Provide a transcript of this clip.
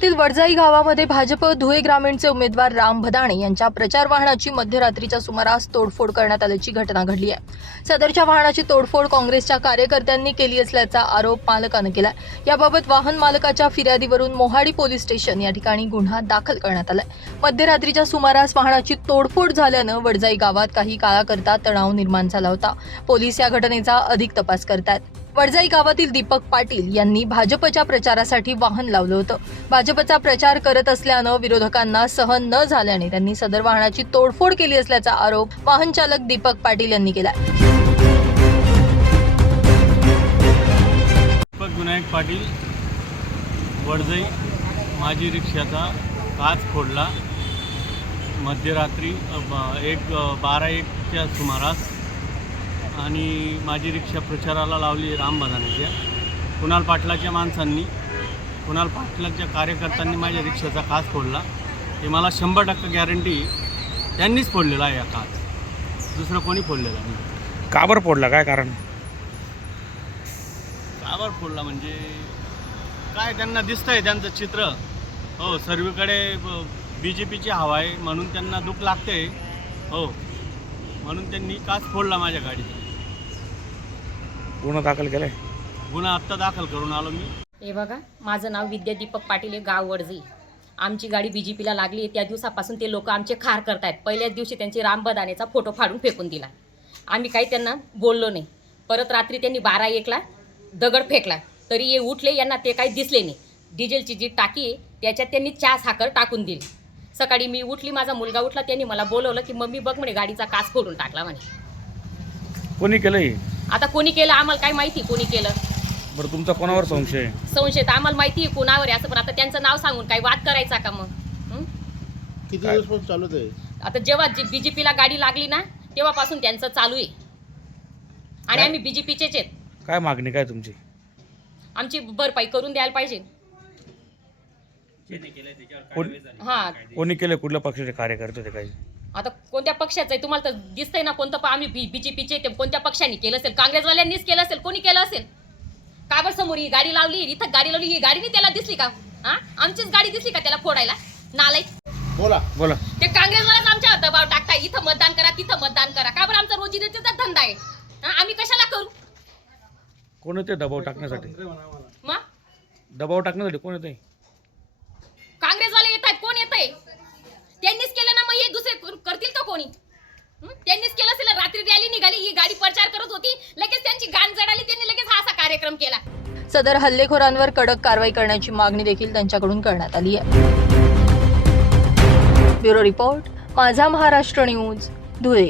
धुळ्यातील वडजाई गावामध्ये भाजप धुळे ग्रामीणचे उमेदवार राम भदाणे यांच्या प्रचार वाहनाची मध्यरात्रीच्या सुमारास तोडफोड करण्यात आल्याची घटना घडली आहे. सदरच्या वाहनाची तोडफोड काँग्रेसच्या कार्यकर्त्यांनी केली असल्याचा आरोप मालकानं केला याबाबत वाहन मालकाच्या फिर्यादीवरून मोहाडी पोलीस स्टेशन या ठिकाणी गुन्हा दाखल करण्यात आलाय. मध्यरात्रीच्या सुमारास वाहनाची तोडफोड झाल्यानं वडजाई गावात काही काळाकरता तणाव निर्माण झाला होता. पोलीस या घटनेचा अधिक तपास करतायत. वडजाई गावातील दीपक पाटील यांनी भाजपच्या प्रचारासाठी वाहन लावलं होतं. भाजपचा प्रचार करत असल्यानं विरोधकांना सहन न झाल्याने त्यांनी सदर वाहनाची तोडफोड केली असल्याचा आरोप वाहन चालक दीपक पाटील यांनी केला दीपक विनायक पाटील वडजई माझी रिक्षाचा काच फोडला. मध्यरात्री एक बारा एकच्या सुमारास आणि माझी रिक्षा प्रचाराला लावली राम बदानाच्या कुणाल पाटलाच्या माणसांनी कुणाल पाटलाच्या कार्यकर्त्यांनी माझ्या रिक्षाचा काच फोडला. हे मला शंभर टक्के गॅरंटी त्यांनीच फोडलेला आहे या काच दुसरं कोणी फोडलेला नाही. का बरं फोडला? काय कारण? कावर फोडला म्हणजे? काय त्यांना दिसतंय त्यांचं चित्र? हो सर्वीकडे बी जे पीची हवा आहे म्हणून त्यांना दुःख लागते हो म्हणून त्यांनी काच फोडला माझ्या गाडीचा. गुन्हा दाखल केलाय? गुन्हा आत्ता दाखल करून आलो मी. हे बघा माझं नाव विद्या दीपक पाटील आहे गाव वडजी आमची गाडी बी जे पीला लागली त्या दिवसापासून ते लोक आमचे खार करतायत. पहिल्याच दिवशी त्यांची रामबदानेचा फोटो फाडून फेकून दिला. आम्ही काही त्यांना बोललो नाही. परत रात्री त्यांनी बारा एकला दगड फेकला. तरी हे उठले यांना ते काही दिसले नाही. डिझेलची जी टाकी आहे त्याच्यात त्यांनी चहा साखर टाकून दिली. सकाळी मी उठली माझा मुलगा उठला त्यांनी मला बोलवलं की मम्मी बघ म्हणे गाडीचा काच फोडून टाकला म्हणे. कोणी केलं आता कोणी केलं आम्हाला काय माहिती कोणी केलं? बरं तुमचा कोणावर संशय आहे? संशय तर आम्हाला माहिती आहे कोणावर आहे असं पण आता त्यांचं नाव सांगून काही वाद करायचा का मग? हं? किती काय? दिवस चालूच आहे. आता जेव्हा बीजेपीला गाडी लागली ना तेव्हापासून त्यांचं चालू आहे. आणि काय? आम्ही बीजेपीचेच आहेत. काय मागणी काय तुमची? आमची भरपाई करून द्यायला पाहिजे. कोण हा. कोणी केलं कुठल्या पक्षाचे कार्यकर्ते होते काही? आता कोणत्या पक्षाचं आहे? तुम्हाला तर दिसतंय ना कोणतं आम्ही बीजेपीचे ते कोणत्या पक्षाने केलं असेल? काँग्रेसवाल्यांनीच केलं असेल? कोणी केलं असेल? का बरं समोर ही गाडी लावली? इथं गाडी लावली ही गाडी नाही त्याला दिसली का? हा? आमचीच गाडी दिसली का त्याला फोडायला? नालाय. बोला. बोला. ते काँग्रेसवालाच आमच्या दबाव टाकताय. इथं मतदान करा तिथं मतदान करा. का बरं आमचा रोजीरोटीचा धंदा आहे? हा, आम्ही कशाला करू? कोण येते दबाव टाकण्यासाठी? मग? दबाव टाकण्यासाठी कोण येते काँग्रेसवाले येत आहेत कोण येत आहे त्यांनीच केलं ना मग हे दुसरे कर- करतील का कोणी हं? त्यांनीच केलं असेल रात्री रॅली निघाली ही गाडी प्रचार करत होती. लगेच त्यांची गाण जडाली त्यांनी लगेच हा असा कार्यक्रम केला. सदर हल्लेखोरांवर कडक कारवाई करण्याची मागणी देखील त्यांच्याकडून करण्यात आली आहे. ब्युरो रिपोर्ट माझा महाराष्ट्र न्यूज धुळे.